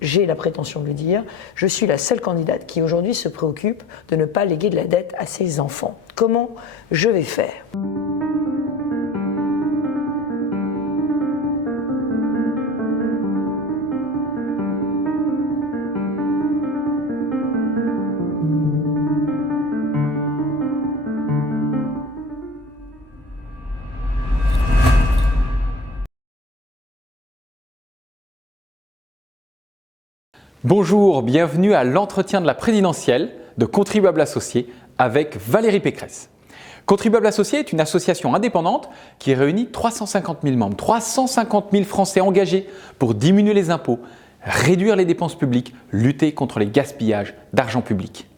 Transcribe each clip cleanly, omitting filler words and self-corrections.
j'ai la prétention de le dire, je suis la seule candidate qui aujourd'hui se préoccupe de ne pas léguer de la dette à ses enfants. Comment je vais faire ? Bonjour, bienvenue à l'entretien de la présidentielle de Contribuables Associés avec Valérie Pécresse. Contribuables Associés est une association indépendante qui réunit 350 000 membres, 350 000 Français engagés pour diminuer les impôts, réduire les dépenses publiques, lutter contre les gaspillages d'argent public.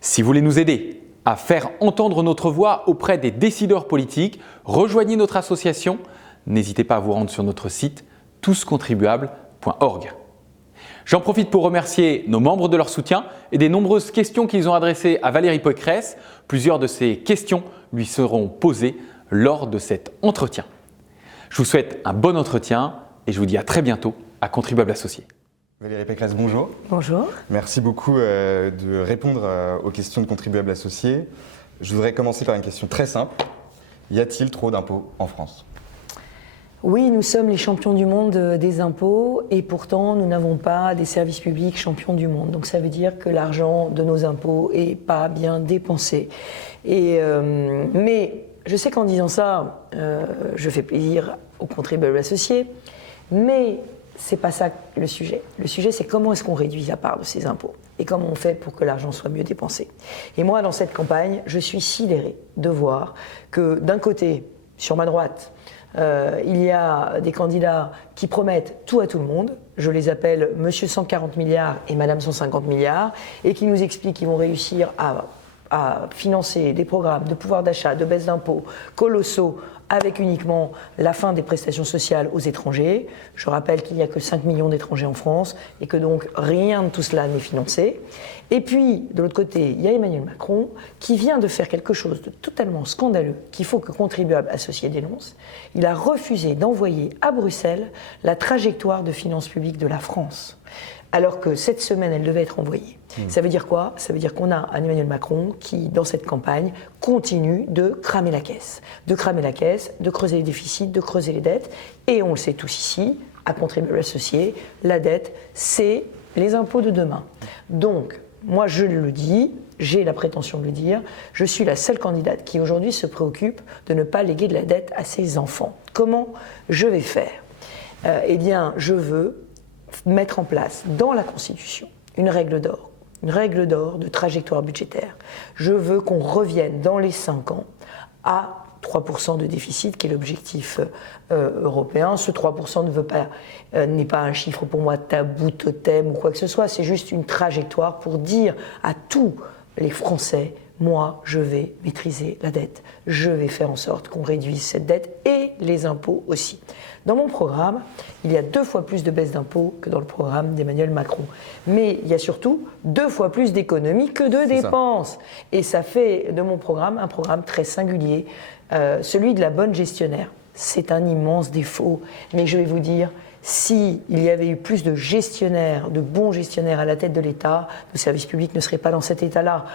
Si vous voulez nous aider à faire entendre notre voix auprès des décideurs politiques, rejoignez notre association. N'hésitez pas à vous rendre sur notre site touscontribuables.org. J'en profite pour remercier nos membres de leur soutien et des nombreuses questions qu'ils ont adressées à Valérie Pécresse. Plusieurs de ces questions lui seront posées lors de cet entretien. Je vous souhaite un bon entretien et je vous dis à très bientôt à Contribuables Associés. Valérie Pécresse, bonjour. Bonjour. Merci beaucoup de répondre aux questions de Contribuables Associés. Je voudrais commencer par une question très simple. Y a-t-il trop d'impôts en France ? Oui, nous sommes les champions du monde des impôts et pourtant nous n'avons pas des services publics champions du monde. Donc ça veut dire que l'argent de nos impôts n'est pas bien dépensé. Mais je sais qu'en disant ça, je fais plaisir aux contribuables associés, mais c'est pas ça le sujet. Le sujet, c'est comment est-ce qu'on réduit la part de ces impôts et comment on fait pour que l'argent soit mieux dépensé. Et moi, dans cette campagne, je suis sidérée de voir que d'un côté, sur ma droite, il y a des candidats qui promettent tout à tout le monde, je les appelle Monsieur 140 milliards et Madame 150 milliards, et qui nous expliquent qu'ils vont réussir à financer des programmes de pouvoir d'achat, de baisse d'impôts colossaux, avec uniquement la fin des prestations sociales aux étrangers. Je rappelle qu'il n'y a que 5 millions d'étrangers en France et que donc rien de tout cela n'est financé. Et puis, de l'autre côté, il y a Emmanuel Macron qui vient de faire quelque chose de totalement scandaleux qu'il faut que Contribuables Associés dénoncent. Il a refusé d'envoyer à Bruxelles la trajectoire de finances publiques de la France, alors que cette semaine, elle devait être envoyée. Ça veut dire quoi ? Ça veut dire qu'on a un Emmanuel Macron qui, dans cette campagne, continue de cramer la caisse, de creuser les déficits, de creuser les dettes. Et on le sait tous ici, à Contribuables Associés, la dette, c'est les impôts de demain. Donc, moi je le dis, j'ai la prétention de le dire, je suis la seule candidate qui aujourd'hui se préoccupe de ne pas léguer de la dette à ses enfants. Comment je vais faire ? Eh bien, je veux mettre en place dans la Constitution une règle d'or de trajectoire budgétaire. Je veux qu'on revienne dans les 5 ans à 3% de déficit, qui est l'objectif européen. Ce 3% n'est pas un chiffre pour moi tabou, totem ou quoi que ce soit, c'est juste une trajectoire pour dire à tous les Français, moi, je vais maîtriser la dette. Je vais faire en sorte qu'on réduise cette dette et les impôts aussi. Dans mon programme, il y a 2 fois plus de baisse d'impôts que dans le programme d'Emmanuel Macron. Mais il y a surtout 2 fois plus d'économies que de dépenses. Et ça fait de mon programme un programme très singulier, celui de la bonne gestionnaire. C'est un immense défaut. Mais je vais vous dire, s'il y avait eu plus de gestionnaires, de bons gestionnaires à la tête de l'État, nos services publics ne seraient pas dans cet état-là.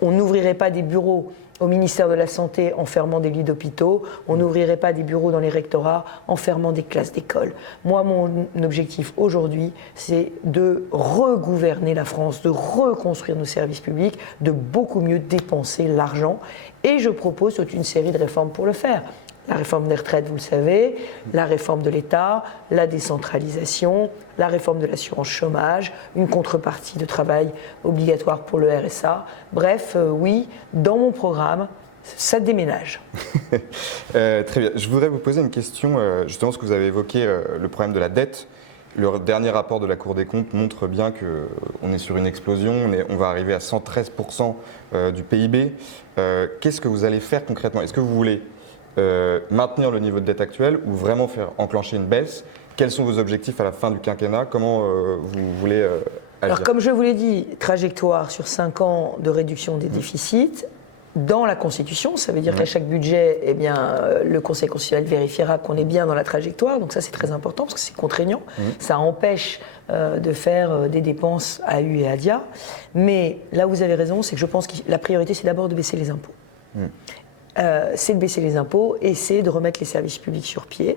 On n'ouvrirait pas des bureaux au ministère de la Santé en fermant des lits d'hôpitaux, on n'ouvrirait pas des bureaux dans les rectorats en fermant des classes d'école. Moi, mon objectif aujourd'hui, c'est de regouverner la France, de reconstruire nos services publics, de beaucoup mieux dépenser l'argent. Et je propose toute une série de réformes pour le faire. La réforme des retraites, vous le savez, la réforme de l'État, la décentralisation, la réforme de l'assurance chômage, une contrepartie de travail obligatoire pour le RSA. Bref, oui, dans mon programme, ça déménage. Très bien. Je voudrais vous poser une question, justement, parce que vous avez évoqué le problème de la dette. Le dernier rapport de la Cour des comptes montre bien qu'on est sur une explosion, on va arriver à 113% du PIB. Qu'est-ce que vous allez faire concrètement ? Est-ce que vous voulez maintenir le niveau de dette actuel ou vraiment faire enclencher une baisse ? Quels sont vos objectifs à la fin du quinquennat ? Comment vous voulez agir ? Alors, comme je vous l'ai dit, trajectoire sur 5 ans de réduction des déficits, dans la Constitution. Ça veut dire qu'à chaque budget, eh bien, le Conseil constitutionnel vérifiera qu'on est bien dans la trajectoire. Donc ça, c'est très important parce que c'est contraignant. Ça empêche de faire des dépenses à U et à dia. Mais là où vous avez raison, c'est que je pense que la priorité, c'est d'abord de baisser les impôts. C'est de baisser les impôts et c'est de remettre les services publics sur pied.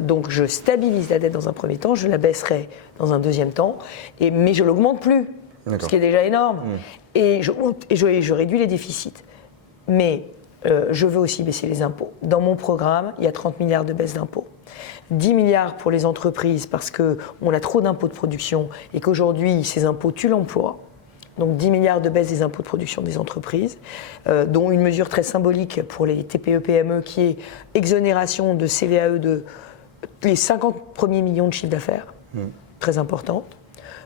Donc je stabilise la dette dans un premier temps, je la baisserai dans un deuxième temps, mais je ne l'augmente plus, ce qui est déjà énorme. Et je réduis les déficits. Mais je veux aussi baisser les impôts. Dans mon programme, il y a 30 milliards de baisse d'impôts. 10 milliards pour les entreprises parce qu'on a trop d'impôts de production et qu'aujourd'hui, ces impôts tuent l'emploi. Donc 10 milliards de baisse des impôts de production des entreprises, dont une mesure très symbolique pour les TPE-PME qui est exonération de CVAE de les 50 premiers millions de chiffre d'affaires, très importante.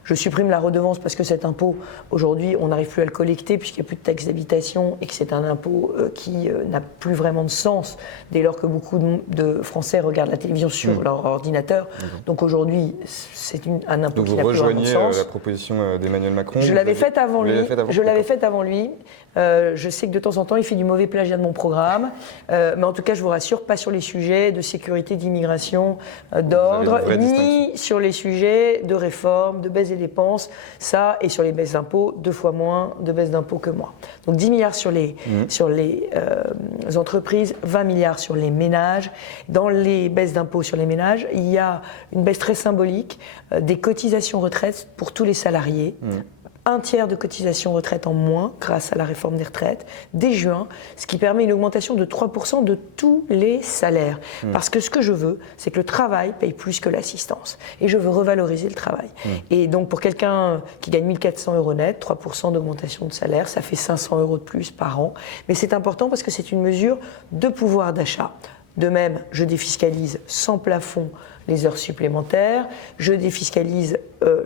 Je supprime la redevance parce que cet impôt, aujourd'hui, on n'arrive plus à le collecter puisqu'il n'y a plus de taxe d'habitation et que c'est un impôt qui n'a plus vraiment de sens dès lors que beaucoup de Français regardent la télévision sur leur ordinateur. Donc aujourd'hui, c'est un impôt qui n'a plus vraiment de sens. Donc vous rejoignez la proposition d'Emmanuel Macron. Je l'avais faite avant lui. Je sais que de temps en temps, il fait du mauvais plagiat de mon programme. Mais en tout cas, je vous rassure, pas sur les sujets de sécurité, d'immigration, d'ordre, ni sur les sujets de réforme, de baisse des dépenses. Ça, et sur les baisses d'impôts, 2 fois moins de baisse d'impôts que moi. Donc 10 milliards sur les entreprises, 20 milliards sur les ménages. Dans les baisses d'impôts sur les ménages, il y a une baisse très symbolique des cotisations retraite pour tous les salariés. Un tiers de cotisation retraite en moins grâce à la réforme des retraites dès juin, ce qui permet une augmentation de 3% de tous les salaires. Parce que ce que je veux, c'est que le travail paye plus que l'assistance. Et je veux revaloriser le travail. Et donc pour quelqu'un qui gagne 1 400 € net, 3% d'augmentation de salaire, ça fait 500 € de plus par an. Mais c'est important parce que c'est une mesure de pouvoir d'achat. De même, je défiscalise sans plafond les heures supplémentaires, je défiscalise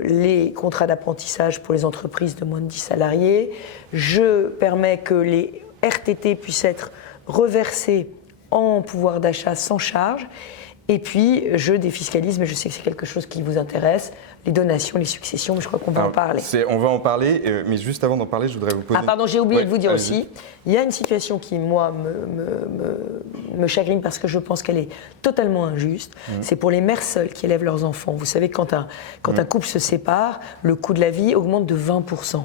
les contrats d'apprentissage pour les entreprises de moins de 10 salariés, je permets que les RTT puissent être reversés en pouvoir d'achat sans charge, et puis je défiscalise, mais je sais que c'est quelque chose qui vous intéresse, les donations, les successions, mais je crois qu'on va en parler. On va en parler, mais juste avant d'en parler, je voudrais vous poser... Ah pardon, j'ai oublié de vous dire aussi, il y a une situation qui, moi, me chagrine parce que je pense qu'elle est totalement injuste. C'est pour les mères seules qui élèvent leurs enfants. Vous savez, quand un couple se sépare, le coût de la vie augmente de 20%.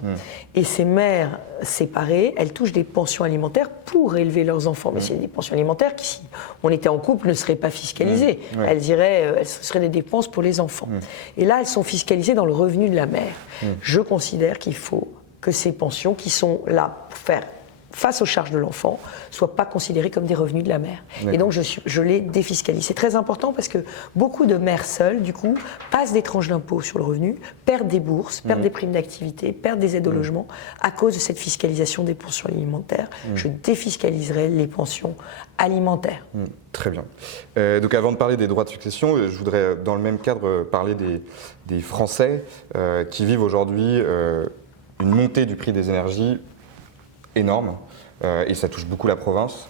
Et ces mères séparées, elles touchent des pensions alimentaires pour élever leurs enfants. Mais c'est des pensions alimentaires qui, si on était en couple, ne seraient pas fiscalisées. Elles seraient des dépenses pour les enfants. Et là, elles sont fiscalisées dans le revenu de la mère. Je considère qu'il faut que ces pensions qui sont là pour faire face aux charges de l'enfant, ne soient pas considérées comme des revenus de la mère. Et donc je les défiscalise. C'est très important parce que beaucoup de mères seules, du coup, passent des tranches d'impôts sur le revenu, perdent des bourses, perdent des primes d'activité, perdent des aides au logement à cause de cette fiscalisation des pensions alimentaires. Je défiscaliserai les pensions alimentaires. Très bien. Donc avant de parler des droits de succession, je voudrais dans le même cadre parler des Français qui vivent aujourd'hui une montée du prix des énergies énorme, et ça touche beaucoup la province.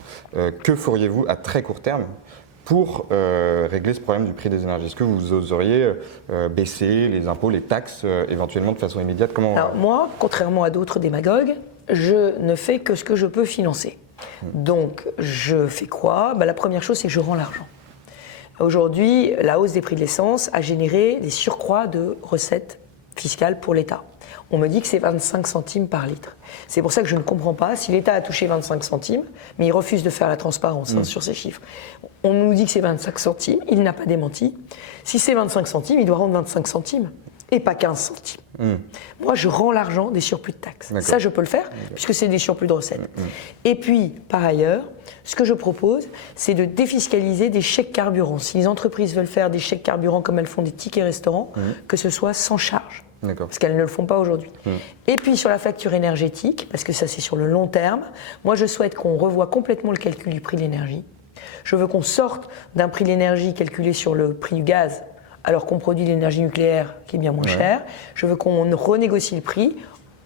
Que feriez-vous à très court terme pour régler ce problème du prix des énergies? Est-ce que vous oseriez baisser les impôts, les taxes, éventuellement de façon immédiate? Alors moi, contrairement à d'autres démagogues, je ne fais que ce que je peux financer. Donc je fais quoi? La première chose, c'est que je rends l'argent. Aujourd'hui, la hausse des prix de l'essence a généré des surcroîts de recettes fiscales pour l'État. On me dit que c'est 25 centimes par litre. C'est pour ça que je ne comprends pas si l'État a touché 25 centimes, mais il refuse de faire la transparence sur ces chiffres. On nous dit que c'est 25 centimes, il n'a pas démenti. Si c'est 25 centimes, il doit rendre 25 centimes et pas 15 centimes. Moi, je rends l'argent des surplus de taxes. Ça, je peux le faire, puisque c'est des surplus de recettes. Et puis, par ailleurs, ce que je propose, c'est de défiscaliser des chèques carburant. Si les entreprises veulent faire des chèques carburant comme elles font des tickets restaurants, que ce soit sans charge. Parce qu'elles ne le font pas aujourd'hui. Et puis sur la facture énergétique, parce que ça c'est sur le long terme, moi je souhaite qu'on revoie complètement le calcul du prix de l'énergie. Je veux qu'on sorte d'un prix de l'énergie calculé sur le prix du gaz, alors qu'on produit de l'énergie nucléaire qui est bien moins chère. Je veux qu'on renégocie le prix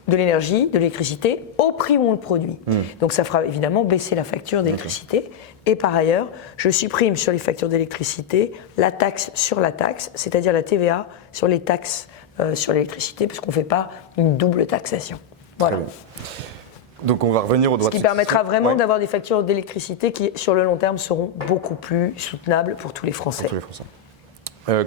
de l'énergie, de l'électricité, au prix où on le produit. Donc ça fera évidemment baisser la facture d'électricité. Et par ailleurs, je supprime sur les factures d'électricité la taxe sur la taxe, c'est-à-dire la TVA sur les taxes sur l'électricité, parce qu'on ne fait pas une double taxation. Voilà. Donc on va revenir aux droits de Ce qui succession. permettra vraiment Ouais. d'avoir des factures d'électricité qui, sur le long terme, seront beaucoup plus soutenables pour tous les Français. Pour tous les Français.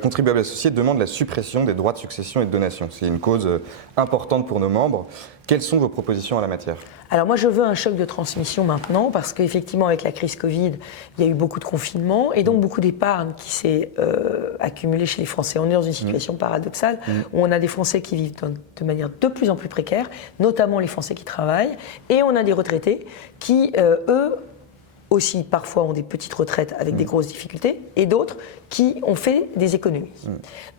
Contribuables associés demandent la suppression des droits de succession et de donation. C'est une cause importante pour nos membres. Quelles sont vos propositions en la matière? Alors moi je veux un choc de transmission maintenant parce qu'effectivement avec la crise Covid, il y a eu beaucoup de confinements et donc beaucoup d'épargne qui s'est accumulée chez les Français. On est dans une situation paradoxale où on a des Français qui vivent de manière de plus en plus précaire, notamment les Français qui travaillent, et on a des retraités qui, eux, aussi parfois ont des petites retraites avec des grosses difficultés, et d'autres qui ont fait des économies.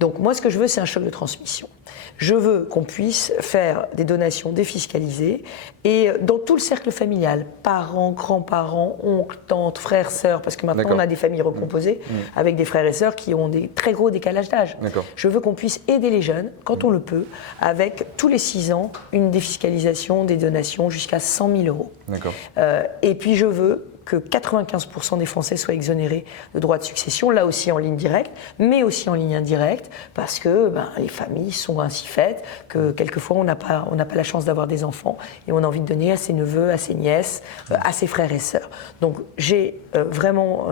Donc moi ce que je veux c'est un choc de transmission. Je veux qu'on puisse faire des donations défiscalisées et dans tout le cercle familial, parents, grands-parents, oncles, tantes, frères, sœurs, parce que maintenant on a des familles recomposées avec des frères et sœurs qui ont des très gros décalages d'âge. Je veux qu'on puisse aider les jeunes, quand on le peut, avec tous les 6 ans, une défiscalisation des donations jusqu'à 100 000 euros. Et puis je veux que 95% des Français soient exonérés de droits de succession, là aussi en ligne directe, mais aussi en ligne indirecte, parce que les familles sont ainsi faites que quelquefois on n'a pas la chance d'avoir des enfants et on a envie de donner à ses neveux, à ses nièces, à ses frères et sœurs. Donc j'ai vraiment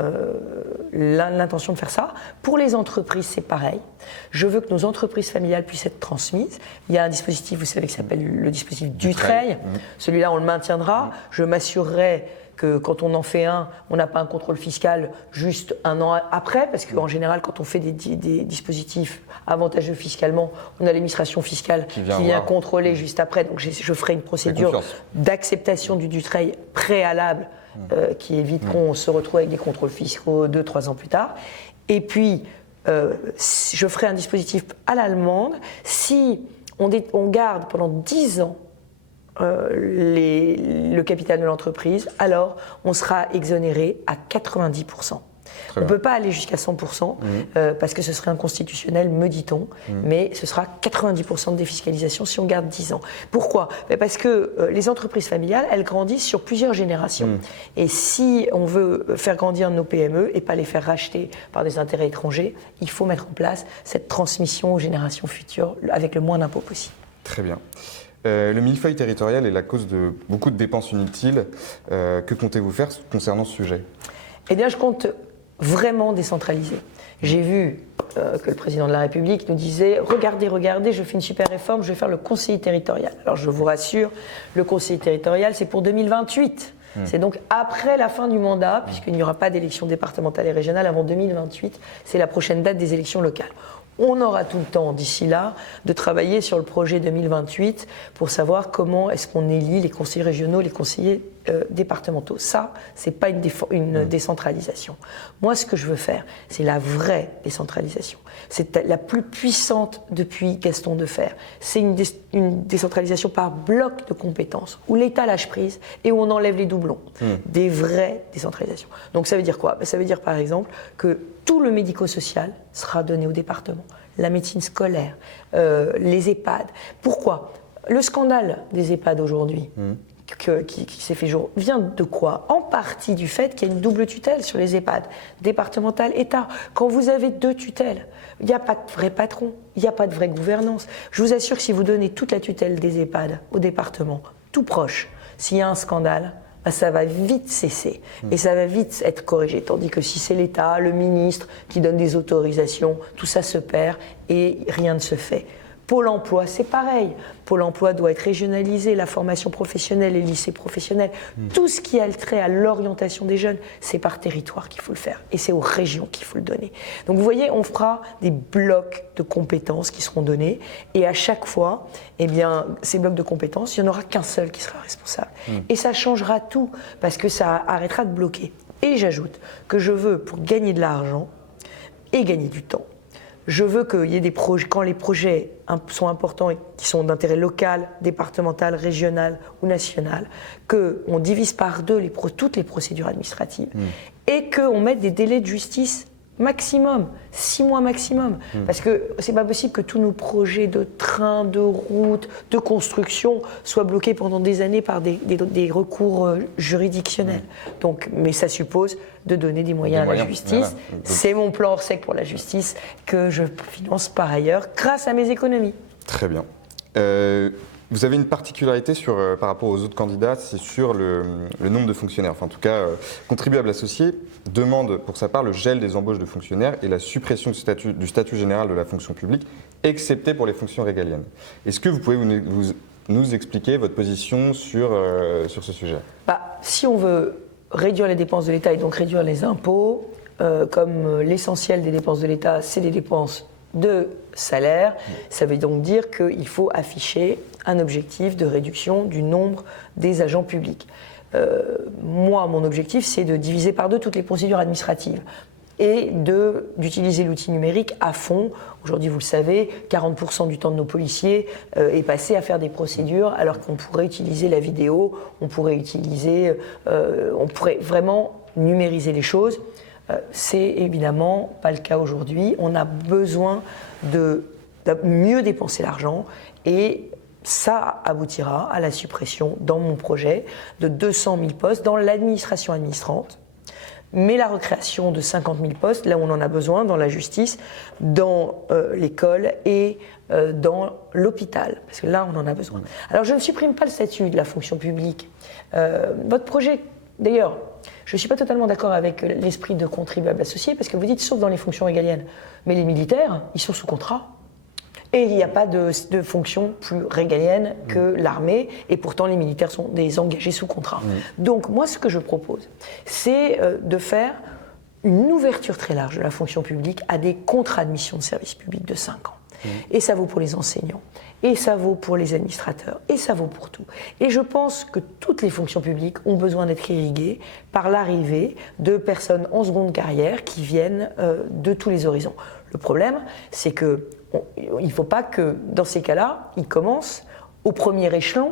l'intention de faire ça. Pour les entreprises, c'est pareil. Je veux que nos entreprises familiales puissent être transmises. Il y a un dispositif, vous savez, qui s'appelle le dispositif Dutreil. Celui-là, on le maintiendra. Je m'assurerai que quand on en fait un, on n'a pas un contrôle fiscal juste un an après, parce qu'en général, quand on fait des dispositifs avantageux fiscalement, on a l'administration fiscale qui vient contrôler juste après. Donc je ferai une procédure d'acceptation du Dutreil préalable qui évite qu'on se retrouve avec des contrôles fiscaux 2-3 ans plus tard. Et puis, je ferai un dispositif à l'allemande. Si on garde pendant 10 ans le capital de l'entreprise, alors on sera exonéré à 90%. On ne peut pas aller jusqu'à 100% parce que ce serait inconstitutionnel, me dit-on, mais ce sera 90% de défiscalisation si on garde 10 ans. Pourquoi? Parce que les entreprises familiales, elles grandissent sur plusieurs générations. Et si on veut faire grandir nos PME et pas les faire racheter par des intérêts étrangers, il faut mettre en place cette transmission aux générations futures avec le moins d'impôts possible. Très bien. Le millefeuille territorial est la cause de beaucoup de dépenses inutiles. Que comptez-vous faire concernant ce sujet? Eh bien, je compte vraiment décentraliser. J'ai vu que le président de la République nous disait « Regardez, je fais une super réforme, je vais faire le conseiller territorial ». Alors, je vous rassure, le conseiller territorial, c'est pour 2028. C'est donc après la fin du mandat, puisqu'il n'y aura pas d'élection départementale et régionale avant 2028. C'est la prochaine date des élections locales. On aura tout le temps, d'ici là, de travailler sur le projet 2028 pour savoir comment est-ce qu'on élit les conseillers régionaux, les conseillers départementaux. Ça, c'est pas une décentralisation. Moi, ce que je veux faire, c'est la vraie décentralisation. C'est la plus puissante depuis Gaston Defferre. C'est une décentralisation par bloc de compétences, où l'État lâche prise et où on enlève les doublons. Des vraies décentralisations. Donc ça veut dire quoi? Ça veut dire par exemple que tout le médico-social sera donné au département. La médecine scolaire, les EHPAD. Pourquoi? Le scandale des EHPAD aujourd'hui, qui s'est fait jour, vient de quoi? En partie du fait qu'il y a une double tutelle sur les EHPAD, départementale, État. Quand vous avez 2 tutelles, il n'y a pas de vrai patron, il n'y a pas de vraie gouvernance. Je vous assure que si vous donnez toute la tutelle des EHPAD au département, tout proche, s'il y a un scandale, ça va vite cesser et ça va vite être corrigé. Tandis que si c'est l'État, le ministre qui donne des autorisations, tout ça se perd et rien ne se fait. Pôle emploi, c'est pareil. Pôle emploi doit être régionalisé, la formation professionnelle, les lycées professionnels. Tout ce qui a le trait à l'orientation des jeunes, c'est par territoire qu'il faut le faire. Et c'est aux régions qu'il faut le donner. Donc vous voyez, on fera des blocs de compétences qui seront donnés. Et à chaque fois, eh bien, ces blocs de compétences, il n'y en aura qu'un seul qui sera responsable. Et ça changera tout, parce que ça arrêtera de bloquer. Et j'ajoute que je veux, pour gagner de l'argent et gagner du temps, je veux qu'il y ait des projets, quand les projets sont importants et qui sont d'intérêt local, départemental, régional ou national, qu'on divise par 2 toutes les procédures administratives et qu'on mette des délais de justice maximum, 6 mois maximum. Parce que c'est pas possible que tous nos projets de train, de route, de construction soient bloqués pendant des années par des recours juridictionnels. Donc, mais ça suppose de donner des moyens à la justice. Voilà. C'est mon plan Orsec pour la justice que je finance par ailleurs grâce à mes économies. Très bien. Vous avez une particularité par rapport aux autres candidats, c'est sur le nombre de fonctionnaires. Enfin, en tout cas, Contribuables Associés demande pour sa part le gel des embauches de fonctionnaires et la suppression du statut général de la fonction publique, excepté pour les fonctions régaliennes. Est-ce que vous pouvez nous expliquer votre position sur ce sujet? Si on veut réduire les dépenses de l'État et donc réduire les impôts, comme l'essentiel des dépenses de l'État, c'est des dépenses de salaire, ça veut donc dire qu'il faut afficher un objectif de réduction du nombre des agents publics. Moi, mon objectif, c'est de diviser par deux toutes les procédures administratives et d'utiliser l'outil numérique à fond. Aujourd'hui, vous le savez, 40% du temps de nos policiers est passé à faire des procédures, alors qu'on pourrait utiliser la vidéo, on pourrait vraiment numériser les choses. C'est évidemment pas le cas aujourd'hui. On a besoin de mieux dépenser l'argent et ça aboutira à la suppression, dans mon projet, de 200 000 postes dans l'administration administrante, mais la recréation de 50 000 postes, là où on en a besoin, dans la justice, dans l'école et dans l'hôpital, parce que là on en a besoin. Alors je ne supprime pas le statut de la fonction publique. Votre projet, d'ailleurs, je ne suis pas totalement d'accord avec l'esprit de Contribuables Associés, parce que vous dites sauf dans les fonctions régaliennes. Mais les militaires, ils sont sous contrat. Et il n'y a pas de fonction plus régalienne que l'armée, et pourtant les militaires sont des engagés sous contrat. Donc moi, ce que je propose, c'est de faire une ouverture très large de la fonction publique à des contrats de mission de service public de 5 ans. Et ça vaut pour les enseignants, et ça vaut pour les administrateurs, et ça vaut pour tout. Et je pense que toutes les fonctions publiques ont besoin d'être irriguées par l'arrivée de personnes en seconde carrière qui viennent de tous les horizons. Le problème, c'est qu'il ne faut pas que, dans ces cas-là, ils commencent au premier échelon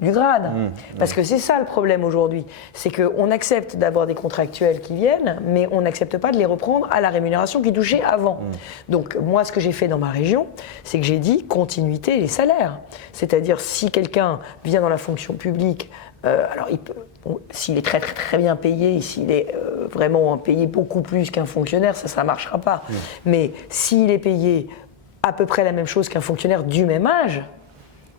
du grade. Parce que c'est ça le problème aujourd'hui. C'est qu'on accepte d'avoir des contractuels qui viennent, mais on n'accepte pas de les reprendre à la rémunération qu'ils touchaient avant. Donc moi, ce que j'ai fait dans ma région, c'est que j'ai dit continuité des salaires. C'est-à-dire, si quelqu'un vient dans la fonction publique, alors s'il est très, très, très bien payé, s'il est vraiment payé beaucoup plus qu'un fonctionnaire, ça ne marchera pas. Mais s'il est payé à peu près la même chose qu'un fonctionnaire du même âge,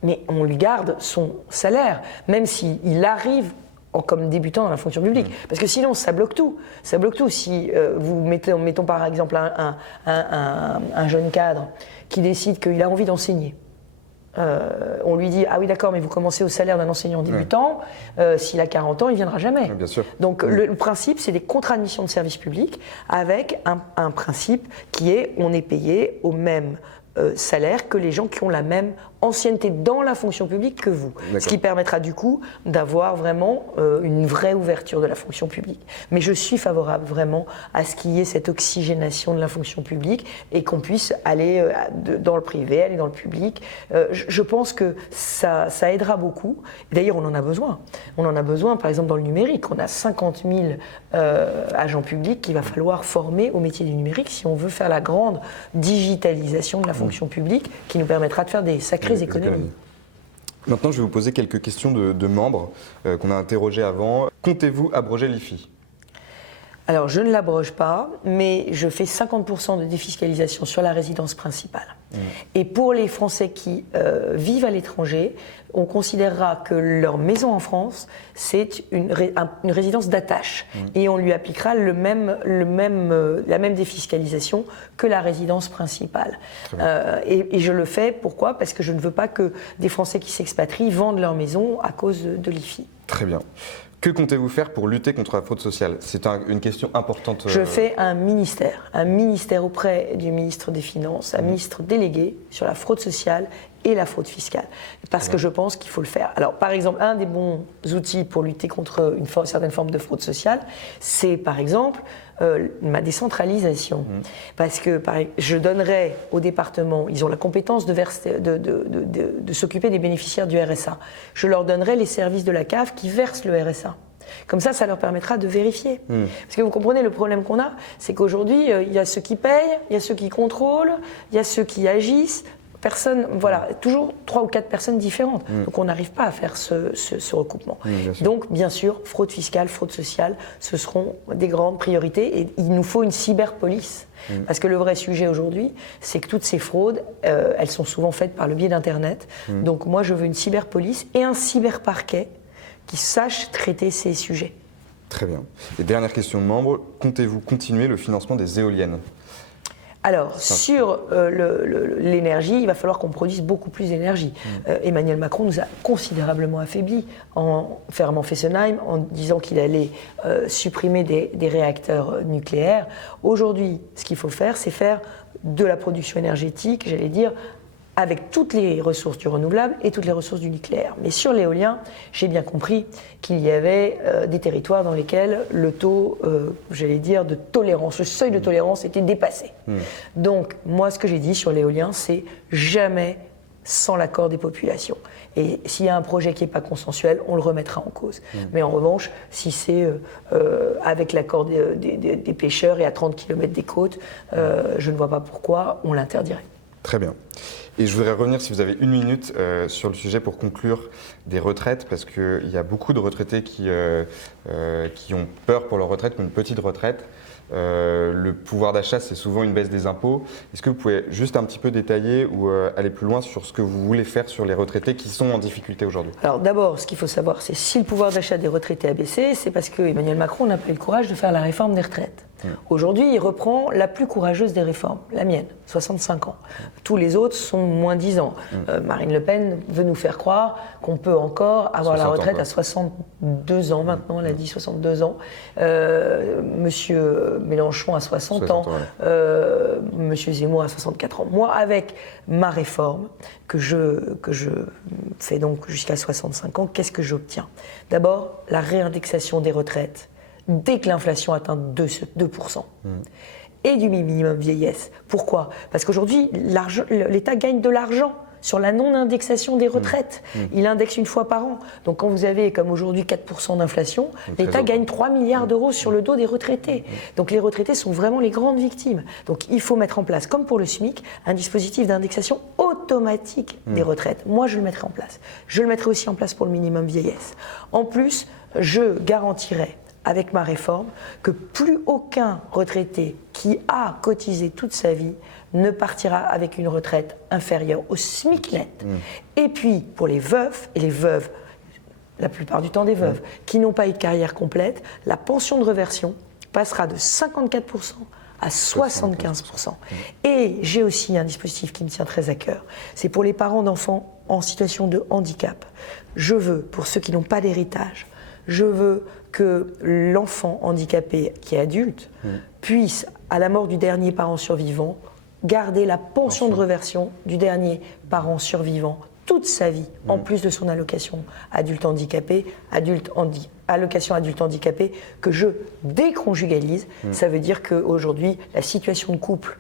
mais on lui garde son salaire, même s'il arrive comme débutant dans la fonction publique. Parce que sinon, ça bloque tout. Ça bloque tout. Si vous mettons par exemple un jeune cadre qui décide qu'il a envie d'enseigner, on lui dit « Ah oui, d'accord, mais vous commencez au salaire d'un enseignant débutant, s'il a 40 ans, il ne viendra jamais. » Bien sûr. Donc le principe, c'est des contrats de mission de service public avec un principe qui est on est payé au même salaire que les gens qui ont la même ancienneté dans la fonction publique que vous. Ce qui permettra du coup d'avoir vraiment une vraie ouverture de la fonction publique. Mais je suis favorable vraiment à ce qu'il y ait cette oxygénation de la fonction publique et qu'on puisse aller dans le privé, aller dans le public. Je pense que ça aidera beaucoup. D'ailleurs, on en a besoin. On en a besoin, par exemple, dans le numérique. On a 50 000 agents publics qu'il va falloir former au métier du numérique si on veut faire la grande digitalisation de la fonction publique qui nous permettra de faire des sacrées économies. Maintenant, je vais vous poser quelques questions de membres qu'on a interrogés avant. Comptez-vous abroger l'IFI ? Alors, je ne l'abroge pas, mais je fais 50% de défiscalisation sur la résidence principale. Et pour les Français qui vivent à l'étranger, on considérera que leur maison en France, c'est une résidence d'attache. Et on lui appliquera la même défiscalisation que la résidence principale. Et je le fais, pourquoi ? Parce que je ne veux pas que des Français qui s'expatrient vendent leur maison à cause de l'IFI. Très bien. Que comptez-vous faire pour lutter contre la fraude sociale ? C'est une question importante. Je fais un ministère auprès du ministre des Finances, un ministre délégué sur la fraude sociale et la fraude fiscale, parce que je pense qu'il faut le faire. Alors, par exemple, un des bons outils pour lutter contre une certaine forme de fraude sociale, c'est par exemple ma décentralisation. Parce que je donnerais aux départements, ils ont la compétence de s'occuper des bénéficiaires du RSA. Je leur donnerais les services de la CAF qui versent le RSA. Comme ça leur permettra de vérifier. Parce que vous comprenez, le problème qu'on a, c'est qu'aujourd'hui, il y a ceux qui payent, il y a ceux qui contrôlent, il y a ceux qui agissent. personnes, voilà, toujours 3 ou 4 personnes différentes. Donc on n'arrive pas à faire ce recoupement. Bien sûr. Donc bien sûr, fraude fiscale, fraude sociale, ce seront des grandes priorités et il nous faut une cyberpolice. Parce que le vrai sujet aujourd'hui, c'est que toutes ces fraudes, elles sont souvent faites par le biais d'Internet. Donc moi, je veux une cyberpolice et un cyberparquet qui sache traiter ces sujets. Très bien. Et dernière question de membre, comptez-vous continuer le financement des éoliennes ? Alors, sur l'énergie, il va falloir qu'on produise beaucoup plus d'énergie. Emmanuel Macron nous a considérablement affaiblis en fermant Fessenheim, en disant qu'il allait supprimer des réacteurs nucléaires. Aujourd'hui, ce qu'il faut faire, c'est faire de la production énergétique, j'allais dire, avec toutes les ressources du renouvelable et toutes les ressources du nucléaire. Mais sur l'éolien, j'ai bien compris qu'il y avait des territoires dans lesquels le taux, j'allais dire, de tolérance, le seuil de tolérance était dépassé. Donc, moi, ce que j'ai dit sur l'éolien, c'est jamais sans l'accord des populations. Et s'il y a un projet qui n'est pas consensuel, on le remettra en cause. Mais en revanche, si c'est avec l'accord des pêcheurs et à 30 km des côtes, je ne vois pas pourquoi on l'interdirait. Très bien. Et je voudrais revenir, si vous avez une minute, sur le sujet pour conclure des retraites, parce qu'il y a beaucoup de retraités qui ont peur pour leur retraite, qui ont une petite retraite. Le pouvoir d'achat, c'est souvent une baisse des impôts. Est-ce que vous pouvez juste un petit peu détailler ou aller plus loin sur ce que vous voulez faire sur les retraités qui sont en difficulté aujourd'hui ? Alors d'abord, ce qu'il faut savoir, c'est si le pouvoir d'achat des retraités a baissé, c'est parce que Emmanuel Macron n'a pas eu le courage de faire la réforme des retraites. Aujourd'hui, il reprend la plus courageuse des réformes, la mienne, 65 ans. Tous les autres sont moins 10 ans. Marine Le Pen veut nous faire croire qu'on peut encore avoir la retraite à 62 ans maintenant, elle a dit 62 ans. Monsieur Mélenchon à 60 ans, Monsieur Zemmour à 64 ans. Moi, avec ma réforme, que je fais donc jusqu'à 65 ans, qu'est-ce que j'obtiens ? D'abord, la réindexation des retraites dès que l'inflation atteint 2%. Et du minimum vieillesse. Pourquoi ? Parce qu'aujourd'hui, l'État gagne de l'argent sur la non-indexation des retraites. Il indexe une fois par an. Donc quand vous avez, comme aujourd'hui, 4% d'inflation, l'État gagne 3 milliards d'euros sur le dos des retraités. Donc les retraités sont vraiment les grandes victimes. Donc il faut mettre en place, comme pour le SMIC, un dispositif d'indexation automatique des retraites. Moi, je le mettrai en place. Je le mettrai aussi en place pour le minimum vieillesse. En plus, je garantirai avec ma réforme, que plus aucun retraité qui a cotisé toute sa vie ne partira avec une retraite inférieure au SMIC net. Et puis, pour les veufs, et les veuves, la plupart du temps des veuves, qui n'ont pas eu de carrière complète, la pension de réversion passera de 54% à 75%. Et j'ai aussi un dispositif qui me tient très à cœur. C'est pour les parents d'enfants en situation de handicap. Je veux, pour ceux qui n'ont pas d'héritage, je veux que l'enfant handicapé qui est adulte puisse, à la mort du dernier parent survivant, garder la pension de réversion du dernier parent survivant toute sa vie, en plus de son allocation adulte handicapé, allocation adulte handicapé, que je déconjugalise. Ça veut dire qu'aujourd'hui, la situation de couple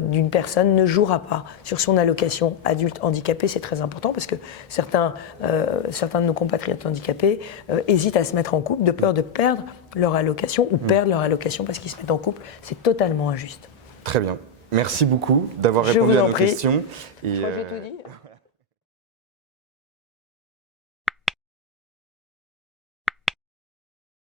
d'une personne ne jouera pas sur son allocation adulte handicapé. C'est très important parce que certains de nos compatriotes handicapés hésitent à se mettre en couple de peur de perdre leur allocation ou perdre leur allocation parce qu'ils se mettent en couple. C'est totalement injuste. Très bien. Merci beaucoup d'avoir répondu à nos questions. Je crois que j'ai tout dit.